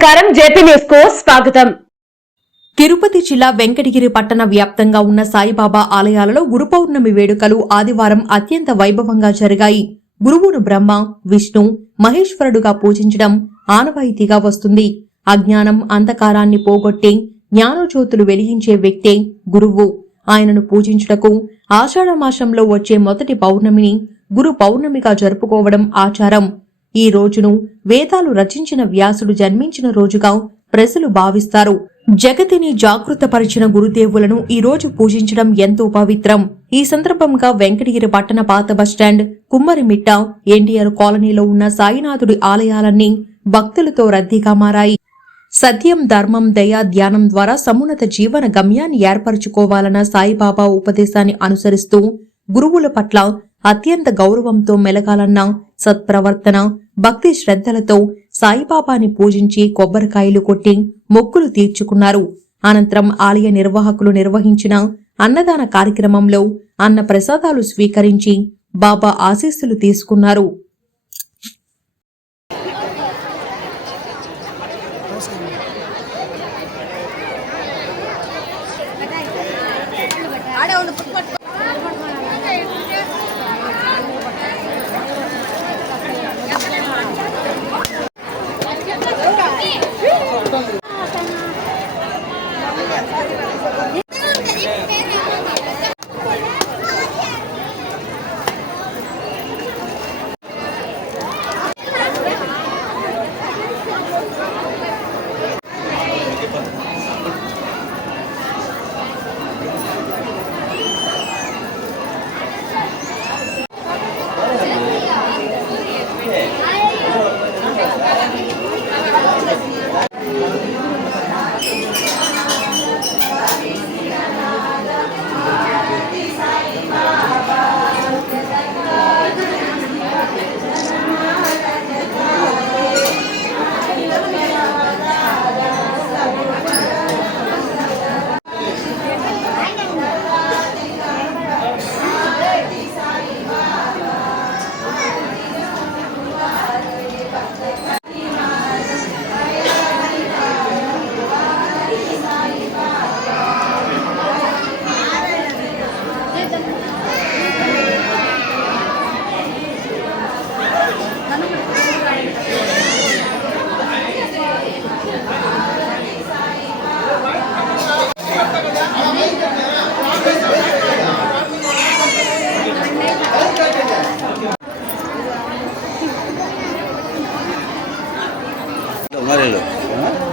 నమస్కారం JP news కు స్వాగతం. తిరుపతి జిల్లా వెంకటగిరి పట్టణ వ్యాప్తంగా ఉన్న సాయిబాబా ఆలయాలలో గురు పౌర్ణమి వేడుకలు ఆదివారం అత్యంత వైభవంగా జరిగాయి. గురువును బ్రహ్మ, విష్ణు, మహేశ్వరుడుగా పూజించడం ఆనవాయితీగా వస్తుంది. అజ్ఞానం, అంధకారాన్ని పోగొట్టి జ్ఞానజ్యోతులు వెలిగించే వ్యక్తే గురువు. ఆయనను పూజించుటకు ఆషాఢమాసంలో వచ్చే మొదటి పౌర్ణమిని గురు పౌర్ణమిగా జరుపుకోవడం ఆచారం. ఈ రోజును వేదాలు రచించిన వ్యాసుడు జన్మించిన రోజుగా ప్రజలు భావిస్తారు. జగతిని జాగృతపరిచిన గురుదేవులను ఈ రోజు పూజించడం ఎంతో పవిత్రం. ఈ సందర్భంగా వెంకటగిరి పట్టణ పాత బస్టాండ్, కుమ్మరిమిట్ట, ఎన్టీఆర్ కాలనీలో ఉన్న సాయినాథుడి ఆలయాలన్నీ భక్తులతో రద్దీగా మారాయి. సత్యం, ధర్మం, దయ, ధ్యానం ద్వారా సమున్నత జీవన గమ్యాన్ని ఏర్పరచుకోవాలన్న సాయిబాబా ఉపదేశాన్ని అనుసరిస్తూ గురువుల పట్ల అత్యంత గౌరవంతో మెలగాలన్న సత్ప్రవర్తన, భక్తి శ్రద్ధలతో సాయిబాబాని పూజించి కొబ్బరికాయలు కొట్టి మొక్కులు తీర్చుకున్నారు. అనంతరం ఆలయ నిర్వాహకులు నిర్వహించిన అన్నదాన కార్యక్రమంలో అన్న ప్రసాదాలు స్వీకరించి బాబా ఆశీస్సులు తీసుకున్నారు.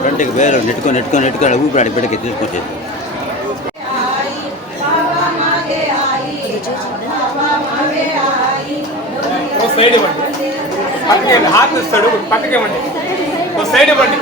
ఫ్రంట్కి వేరు నెట్టుకొని ఊపిరాడి బిడ్డకి తీసుకొచ్చేది. సైడ్ ఇవ్వండి, పక్కకి హాత్ ఇస్తాడు, పక్కకి ఇవ్వండి, సైడ్ ఇవ్వండి.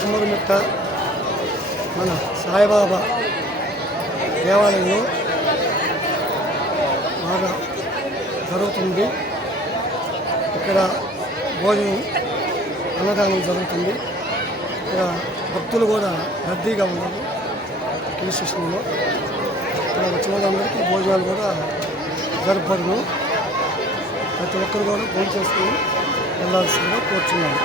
కుమ్మరిమిట్ట మన సాయిబాబా దేవాలయంలో బాగా జరుగుతుంది. ఇక్కడ భోజనం అన్నదానం జరుగుతుంది. ఇక్కడ భక్తులు కూడా రద్దీగా ఉన్నారు. పోలీస్ స్టేషన్లో ఇక్కడ వచ్చిన వాళ్ళందరికీ భోజనాలు కూడా జరపబడును. ప్రతి ఒక్కరు కూడా భోజనం చేసుకుని వెళ్ళాల్సిందిగా కోరుచున్నాను.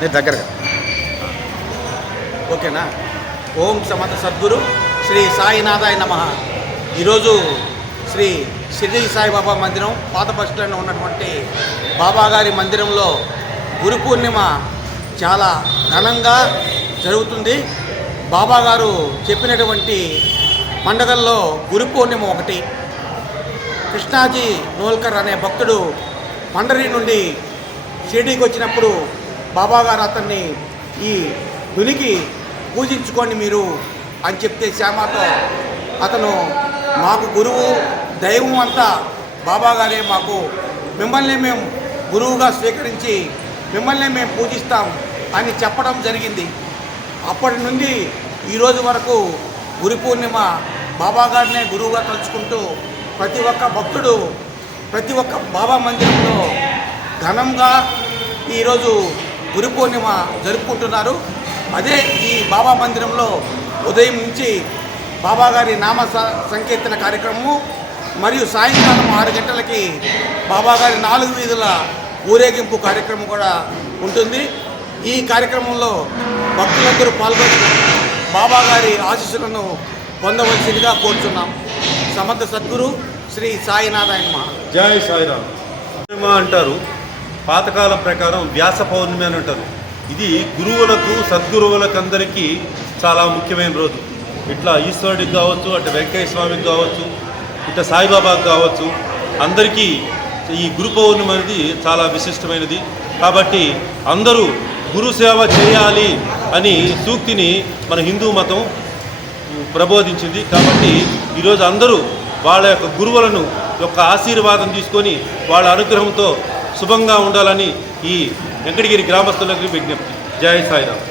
నేను దగ్గరగా ఓకేనా. ఓం సమర్థ సద్గురు శ్రీ సాయినాథాయ నమః. ఈరోజు శ్రీ షిరిడి సాయిబాబా మందిరం పాత బస్ స్టాండ్లో ఉన్నటువంటి బాబాగారి మందిరంలో గురు పూర్ణిమ చాలా ఘనంగా జరుగుతుంది. బాబాగారు చెప్పినటువంటి పండగల్లో గురు పూర్ణిమ ఒకటి. కృష్ణాజీ నోల్కర్ అనే భక్తుడు పండరి నుండి షిరిడీకి వచ్చినప్పుడు బాబాగారు అతన్ని ఈ దునికి పూజించుకోండి మీరు అని చెప్తే శ్యామతో అతను మాకు గురువు దైవం అంతా బాబాగారే, మాకు మిమ్మల్ని మేము గురువుగా స్వీకరించి మిమ్మల్ని మేము పూజిస్తాం అని చెప్పడం జరిగింది. అప్పటి నుండి ఈరోజు వరకు గురు పూర్ణిమ బాబాగారినే గురువుగా తలుచుకుంటూ ప్రతి ఒక్క భక్తుడు ప్రతి ఒక్క బాబా మందిరంలో ఘనంగా ఈరోజు గురు పూర్ణిమ జరుపుకుంటున్నారు. అదే ఈ బాబా మందిరంలో ఉదయం నుంచి బాబాగారి నామ సంకీర్తన కార్యక్రమము మరియు సాయంకాలం 6 గంటలకి బాబాగారి 4 వీధుల ఊరేగింపు కార్యక్రమం కూడా ఉంటుంది. ఈ కార్యక్రమంలో భక్తులందరూ పాల్గొని బాబాగారి ఆశీస్సులను పొందవలసిందిగా కోరుచున్నాం. సమర్థ సద్గురు శ్రీ సాయినాథాయ నమః. జై సాయిరామ్. పౌర్ణిమ అంటారు, పాతకాలం ప్రకారం వ్యాస పౌర్ణమి అని అంటారు. ఇది గురువులకు సద్గురువులకు అందరికీ చాలా ముఖ్యమైన రోజు. ఇట్లా ఈశ్వరుడికి కావచ్చు, అటు వెంకయ్య స్వామికి కావచ్చు, ఇట్లా సాయిబాబాకి కావచ్చు, అందరికీ ఈ గురు పౌర్ణమి అనేది చాలా విశిష్టమైనది. కాబట్టి అందరూ గురు సేవ చేయాలి అని సూక్తిని మన హిందూ మతం ప్రబోధించింది. కాబట్టి ఈరోజు అందరూ వాళ్ళ యొక్క గురువులను యొక్క ఆశీర్వాదం తీసుకొని వాళ్ళ అనుగ్రహంతో శుభంగా ఉండాలని ఈ వెంకటగిరి గ్రామస్తులకు విజ్ఞప్తి. జై సాయిరామ్.